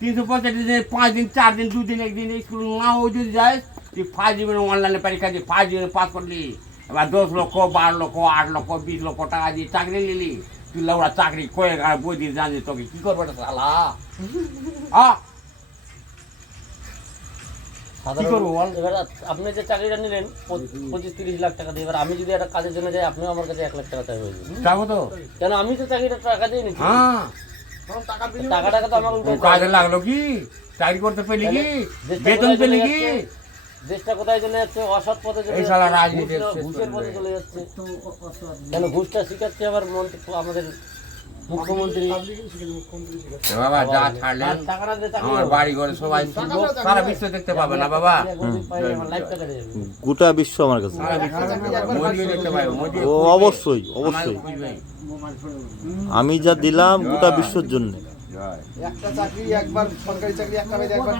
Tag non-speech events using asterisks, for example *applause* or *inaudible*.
তিনশো পঁয়ষট্টি দিনে পাঁচ দিন চার দিন দু দিন একদিন স্কুল নাও যদি যাস তুই ফার্স্ট ডিভিশন অনলাইনে পরীক্ষা দিয়ে ফার্স্ট ডিভিশন পাস করলি এবার দশ লক্ষ বারো লক্ষ আট লক্ষ বিশ লক্ষ টাকা দিয়ে চাকরি নিলি তুই লাউড়া চাকরি কয়ে আর বই দিয়ে জানিস তোকে কি করবে এটা শালা *laughs* হ্যাঁ সাধারণ- করবো বল? এবার আপনি যে চাকরিটা নিলেন পঁচিশ পঁচিশ তিরিশ লাখ টাকা দিয়ে এবার আমি যদি একটা কাজের জন্য যাই আপনিও আমার কাছে এক লাখ টাকা চাইবেন যাবো তো কেন আমি তো চাকরিটা টাকা দিয়ে নিচ্ছি হ্যাঁ টাকা টাকা তো আমাকে কাজে লাগল কি? চাকরি করতে পেলি কি? দেশটা বেতন কোথায় পেলি চলে কি? যাচ্ছে? দেশটা কোথায় চলে যাচ্ছে? অসৎ পথে চলে যাচ্ছে, ঘুষের পথে চলে যাচ্ছে? কেন ঘুষটা শিখাচ্ছে আবার মন্ত্রী আমাদের মুখ্যমন্ত্রী। বাবা যা ছাড়লেন আমার বাড়ি ঘরে সবাই সারা বিশ্ব দেখতে পাবে না বাবা। গোটা বিশ্ব আমার কাছে। ও অবশ্যই অবশ্যই। আমি যা দিলাম গোটা বিশ্বর জন্য। একটা চাকরি একবার সরকারি চাকরি একটা একবার